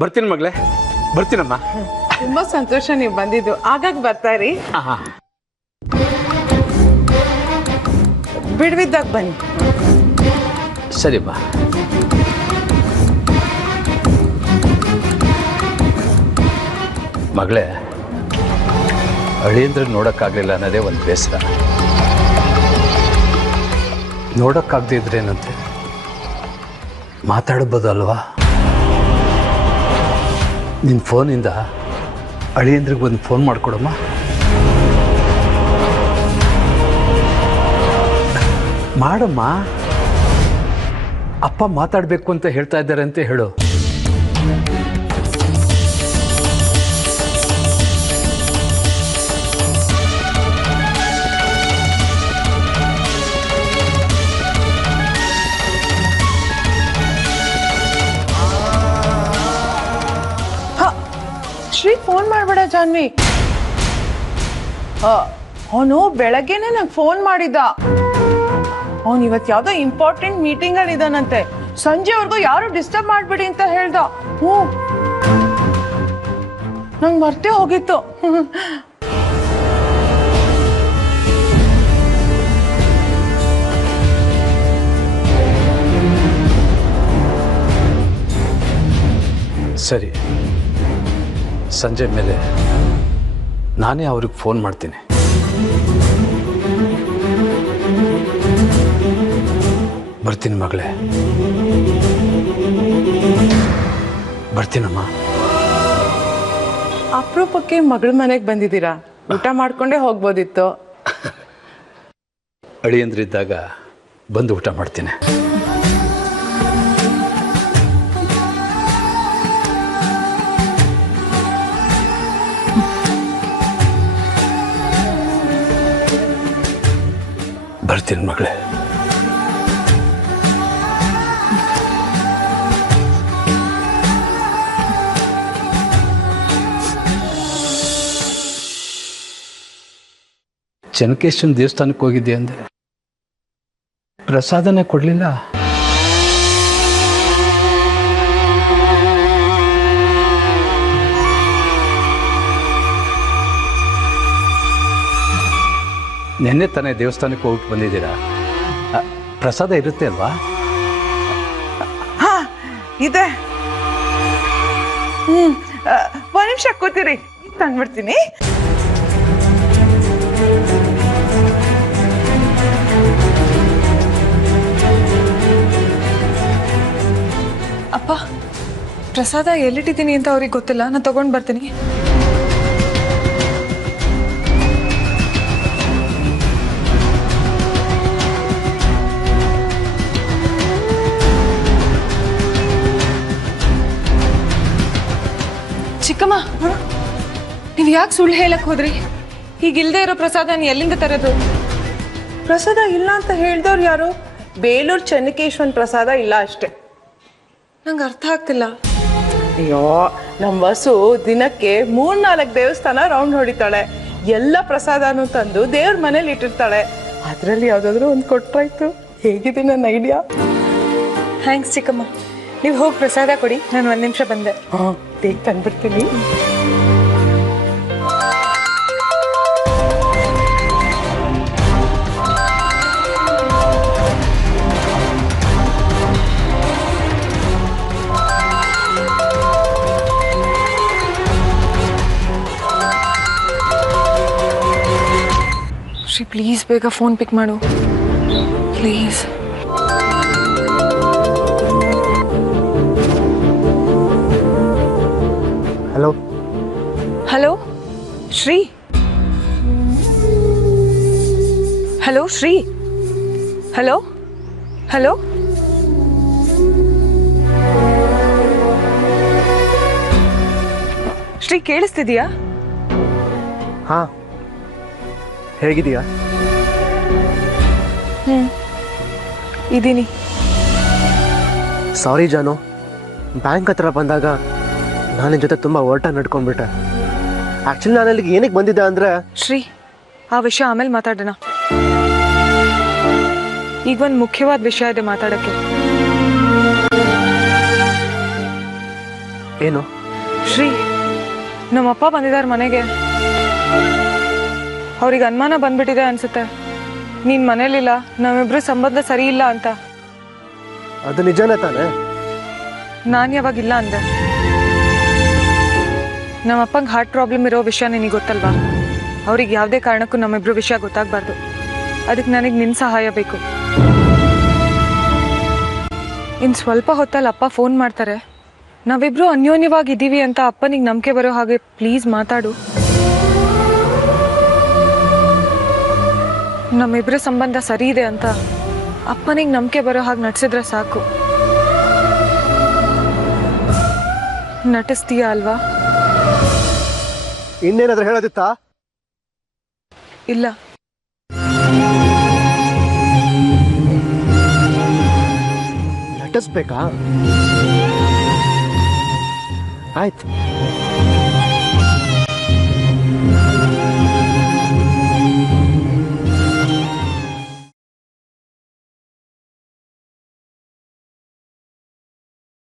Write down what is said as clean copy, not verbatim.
ಬರ್ತೀನಿ ಮಗಳೇ, ಬರ್ತೀನಮ್ಮ. ತುಂಬಾ ಸಂತೋಷ ನೀವು ಬಂದಿದ್ದು. ಆಗಾಗ ಬರ್ತಾರಿ, ಬಿಡ್ವಿದ್ದಾಗ ಬನ್ನಿ. ಸರಿಮ್ಮ. ಮಗಳೇ, ಅಳಿಯಂದ್ರೆ ನೋಡೋಕ್ಕಾಗಲಿಲ್ಲ ಅನ್ನೋದೇ ಒಂದು ಬೇಸರ. ನೋಡೋಕ್ಕಾಗದೇ ಇದ್ರೇನಂತೆ, ಮಾತಾಡ್ಬೋದು ಅಲ್ವಾ? ನಿನ್ನ ಫೋನಿಂದ ಅಳಿಯಂದ್ರಿಗೆ ಒಂದು ಫೋನ್ ಮಾಡಿಕೊಡಮ್ಮ. ಮಾಡಮ್ಮ. ಅಪ್ಪ ಮಾತಾಡಬೇಕು ಅಂತ ಹೇಳ್ತಾ ಇದ್ದಾರೆ ಅಂತ ಹೇಳು. ಶ್ರೀ ಫೋನ್ ಮಾಡ್ಬೇಡ ಜಾನ್ವಿ. ಅವನು ಬೆಳಗ್ಗೆನೆ ನಂಗೆ ಫೋನ್ ಮಾಡಿದ್ದ. ಅವನು ಇವತ್ತು ಯಾವ್ದೋ ಇಂಪಾರ್ಟೆಂಟ್ ಮೀಟಿಂಗ್ ಅಲ್ಲಿ ಇದಾನಂತೆ. ಸಂಜೆವರೆಗೂ ಯಾರು ಡಿಸ್ಟರ್ಬ್ ಮಾಡ್ಬೇಡಿ ಅಂತ ಹೇಳ್ದ. ನಂಗೆ ಮರ್ತೇ ಹೋಗಿತ್ತು. ಸರಿ, ಸಂಜೆ ಮೇಲೆ ನಾನೇ ಅವ್ರಿಗೆ ಫೋನ್ ಮಾಡ್ತೀನಿ. ಬರ್ತೀನಿ ಮಗಳೇ, ಬರ್ತೀನಮ್ಮ. ಅಪರೂಪಕ್ಕೆ ಮಗಳ ಮನೆಗೆ ಬಂದಿದ್ದೀರಾ? ಊಟ ಮಾಡ್ಕೊಂಡೇ ಹೋಗ್ಬೋದಿತ್ತು. ಅಳಿಯಂದ್ರಿದ್ದಾಗ ಬಂದು ಊಟ ಮಾಡ್ತೀನಿ. ಬರ್ತೀನಿ ಮಗಳೇ. ಚೆನ್ನಕೇಶನ್ ದೇವಸ್ಥಾನಕ್ಕೆ ಹೋಗಿದ್ದೆ ಅಂದ್ರೆ ಪ್ರಸಾದನೇ ಕೊಡಲಿಲ್ಲ. ನಿನ್ನೆ ತಾನೇ ದೇವಸ್ಥಾನಕ್ಕೆ ಹೋಗಿ ಬಂದಿದ್ದೀರಾ? ಪ್ರಸಾದ ಇರುತ್ತೆ ಅಲ್ವಾ? ಹಾ ಇದೆ. ಒಂದ್ ನಿಮಿಷ ಕೂತಿರಿ, ತಂದ್ಬಿಡ್ತೀನಿ. ಅಪ್ಪ, ಪ್ರಸಾದ ಎಲ್ಲಿಟ್ಟಿದ್ದೀನಿ ಅಂತ ಅವ್ರಿಗೆ ಗೊತ್ತಿಲ್ಲ, ನಾನು ತಗೊಂಡು ಬರ್ತೀನಿ. ಚಿಕ್ಕಮ್ಮ, ನೀವು ಯಾಕೆ ಸುಳ್ಳು ಹೇಳಕ್ ಹೋದ್ರಿ? ಹೀಗಿಲ್ದೇ ಇರೋ ಪ್ರಸಾದ ಎಲ್ಲಿಂದ ತರೋದು? ಪ್ರಸಾದ ಇಲ್ಲ ಅಂತ ಹೇಳ್ದವ್ರು ಯಾರು? ಬೇಲೂರು ಚೆನ್ನಕೇಶ್ವರನ್ ಪ್ರಸಾದ ಇಲ್ಲ ಅಷ್ಟೇ. ನಂಗೆ ಅರ್ಥ ಆಗ್ತಿಲ್ಲ. ಅಯ್ಯೋ, ನಮ್ಮ ವಸು ದಿನಕ್ಕೆ 3-4 ದೇವಸ್ಥಾನ ರೌಂಡ್ ಹೊಡಿತಾಳೆ. ಎಲ್ಲ ಪ್ರಸಾದನೂ ತಂದು ದೇವ್ರ ಮನೇಲಿ ಇಟ್ಟಿರ್ತಾಳೆ. ಅದ್ರಲ್ಲಿ ಯಾವ್ದಾದ್ರು ಒಂದು ಕೊಟ್ರಾಯ್ತು. ಹೇಗಿದೆ ನನ್ನ ಐಡಿಯಾ? ಥ್ಯಾಂಕ್ಸ್ ಚಿಕ್ಕಮ್ಮ. ನೀವು ಹೋಗಿ ಪ್ರಸಾದ ಕೊಡಿ, ನಾನು 1 ನಿಮಿಷ ಬಂದೆ. ಬೇಗ ತಂದ್ಬಿಡ್ತೀನಿ. ಶ್ರೀ, ಪ್ಲೀಸ್ ಬೇಗ ಫೋನ್ ಪಿಕ್ ಮಾಡು please. Hello hello Shri. Hello Shri. Hello hello. Shri, ಕೇಳಿಸ್ತಿದೀಯಾ? ಹಾ, ಹೇಗಿದೀಯಾ? ಇದ್ದೀನಿ. ಸಾರಿ ಜಾನು, ಬ್ಯಾಂಕ್ ಹತ್ರ ಬಂದಾಗ ನಾನು ನಿನ್ನ ಜೊತೆ ತುಂಬ ಓಟ ನಡ್ಕೊಂಡ್ಬಿಟ್ಟೆ. ಆ್ಯಕ್ಚುಲಿ ನಾನು ಅಲ್ಲಿಗೆ ಏನಕ್ಕೆ ಬಂದಿದ್ದೆ ಅಂದರೆ... ಶ್ರೀ, ಆ ವಿಷಯ ಆಮೇಲೆ ಮಾತಾಡೋಣ. ಈಗ ಒಂದು ಮುಖ್ಯವಾದ ವಿಷಯ ಇದೆ ಮಾತಾಡೋಕ್ಕೆ. ಏನು? ಶ್ರೀ, ನಮ್ಮಪ್ಪ ಬಂದಿದ್ದಾರೆ ಮನೆಗೆ. ಅವ್ರಿಗೆ ಅನುಮಾನ ಬಂದ್ಬಿಟ್ಟಿದೆ ಅನ್ಸುತ್ತೆ, ನೀನ್ ಮನೇಲಿಲ್ಲ, ನಮ್ಮಿಬ್ರು ಸಂಬಂಧ ಸರಿ ಇಲ್ಲ ಅಂತ. ಅದು ನಿಜಾನೇ ತಾನೆ? ನಾನು ಯಾವಾಗಿಲ್ಲ ಅಂದೆ? ನಮ್ಮಪ್ಪಂಗೆ ಹಾರ್ಟ್ ಪ್ರಾಬ್ಲಮ್ ಇರೋ ವಿಷಯ ನಿನಗೆ ಗೊತ್ತಲ್ವಾ? ಅವ್ರಿಗೆ ಯಾವುದೇ ಕಾರಣಕ್ಕೂ ನಮ್ಮಿಬ್ರು ವಿಷಯ ಗೊತ್ತಾಗಬಾರ್ದು. ಅದಕ್ಕೆ ನನಗೆ ನಿನ್ನ ಸಹಾಯ ಬೇಕು. ಇನ್ನು ಸ್ವಲ್ಪ ಹೊತ್ತಲ್ಲಿ ಅಪ್ಪ ಫೋನ್ ಮಾಡ್ತಾರೆ. ನಾವಿಬ್ರು ಅನ್ಯೋನ್ಯವಾಗಿದ್ದೀವಿ ಅಂತ ಅಪ್ಪನಿಗೆ ನಂಬಿಕೆ ಬರೋ ಹಾಗೆ ಪ್ಲೀಸ್ ಮಾತಾಡು. ನಮ್ಮಿಬ್ರ ಸಂಬಂಧ ಸರಿ ಇದೆ ಅಂತ ಅಪ್ಪನಿಗೆ ನಂಬಿಕೆ ಬರೋ ಹಾಗೆ ನಟಿಸಿದ್ರೆ ಸಾಕು. ನಟಿಸ್ತೀಯ ಅಲ್ವಾ? ಇನ್ನೇನಾದ್ರೂ ಹೇಳೋದಿತ್ತಾ? ಇಲ್ಲ. ನಟಿಸ್ಬೇಕಾ? ಆಯ್ತು.